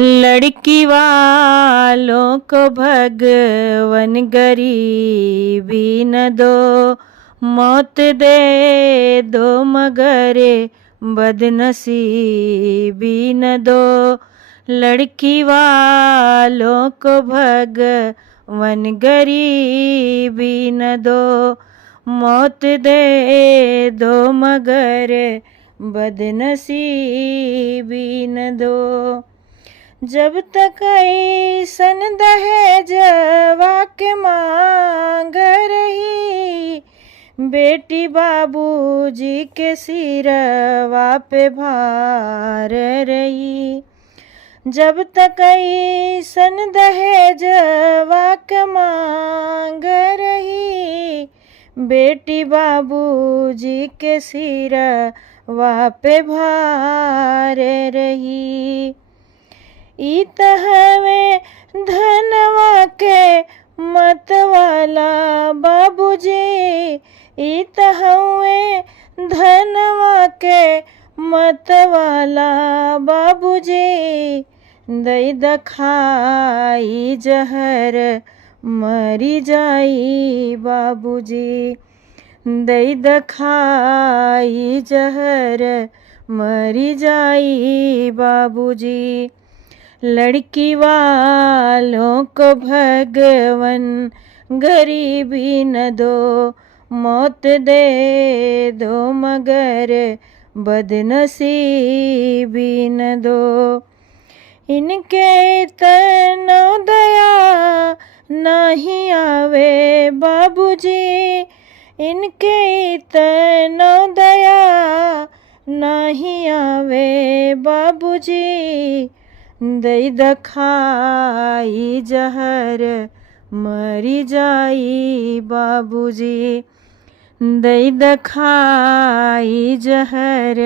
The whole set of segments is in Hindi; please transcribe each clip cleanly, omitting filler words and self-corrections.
लड़की वालों को भगवन गरीबी न दो, मौत दे दो मगर बदनसीबी न दो। लड़की वालों को भगवन गरीबी न दो, मौत दे दो मगर बदनसीबी न दो। जब तक ऐसन दहेजवा के मांग रही, बेटी बाबूजी के सिरवा पे भार रही। जब तक ऐसन दहेजवा के मांग रही, बेटी बाबूजी के सिरवा पे भार रही। इत हमें धनवा के मतवाला बाबूजी, इत हमें धनवा के मतवाला बाबूजी। दई दखाई जहर मरी जाई बाबूजी, दई दखाई जहर मरी जाई बाबूजी। लड़की वालों को भगवन गरीबी न दो, मौत दे दो मगर बदनसीबी न दो। इनके तनो दया नहीं आवे बाबूजी, इनके तनो दया नहीं आवे बाबूजी। दई दखाई जहर मरी जाई बाबूजी, दई दखाई जहर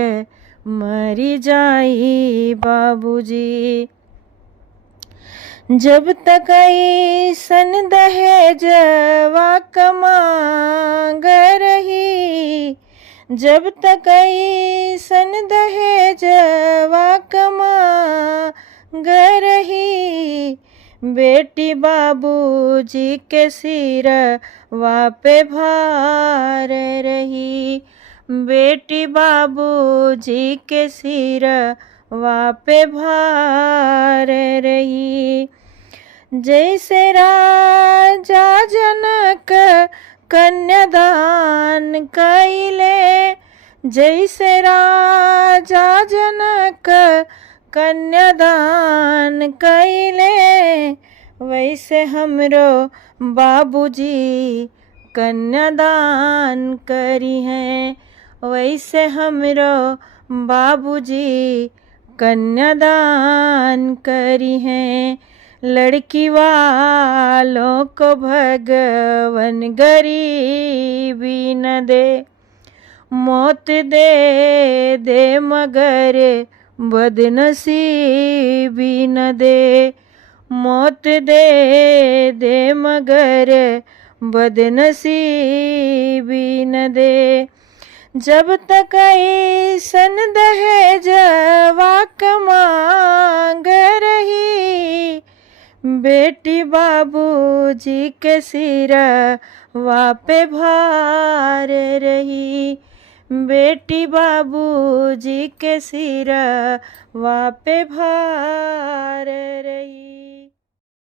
मरी जाई बाबूजी। जब तक ऐसन दहेजवा क मांग रही, जब तक ऐसन दहेजवा क मांग रही, बेटी बाबूजी के सिरवा पे भार रही। बेटी बाबूजी के सिरवा पे भार रही। जैसे राजा जनक कन्यादान कइले, जैसे राजा जनक कन्यादान कइले, वैसे हमरो बाबूजी कन्यादान करी हैं। वैसे हमरो बाबूजी कन्यादान करी हैं। लड़की वालों को भगवन गरीबी न दे, मौत दे दे मगर बदनसीबी न दे, मौत दे दे मगर बदनसीबी न दे। जब तक ऐसन दहेजवा क मांग रही, बेटी बाबूजी के सिरवा पे भार रही। बेटी बाबूजी के सिरवा पे भार